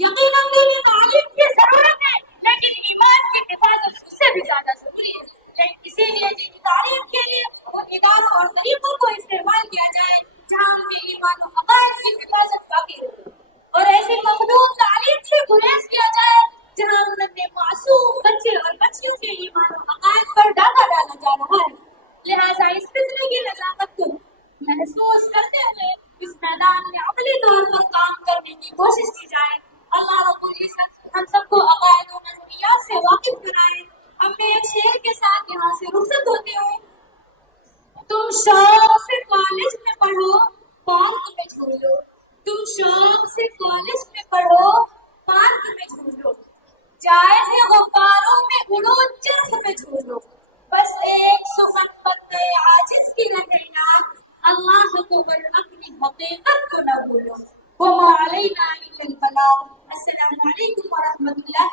یقیناً دینی تعلیم کی ضرورت ہے، لیکن ایمان کی حفاظت اس سے بھی زیادہ ضروری ہے۔ اسی لیے دینی تعلیم کے لیے ان اداروں اور طریقوں کو استعمال کیا جائے جہاں ان کے ایمان و عقائد کی حفاظت باقی رہے، اور ایسی مخلوط تعلیم سے گریز کیا جائے جہاں ان معصوم بچے اور بچیوں کے ایمان و عقائد پر ڈاکہ ڈالا جا رہا ہے۔ لہٰذا اس فتنے کی نزاکت کو محسوس کرتے ہوئے اس میدان میں عملی طور پر کام کرنے کی کوشش کی جائے۔ اللہ رب العزت ہم سب کو عقائد و نظریات سے واقف کرائے۔ ہم نے ایک شعر کے ساتھ یہاں سے رخصت ہوتے ہوئے، تم شوق سے کالج میں پڑھو پارک میں جھولو، تم شوق سے کالج میں پڑھو پارک میں جھولو، جائز ہے غباروں میں اڑو چرخ میں جھولو، بس ایک سخن پتے عاجز کی رہے یاد، اللہ کو بل اپنی حقیقت کو نہ بھولو۔ وما علینا الا البلاغ۔ السلام علیکم ورحمۃ اللہ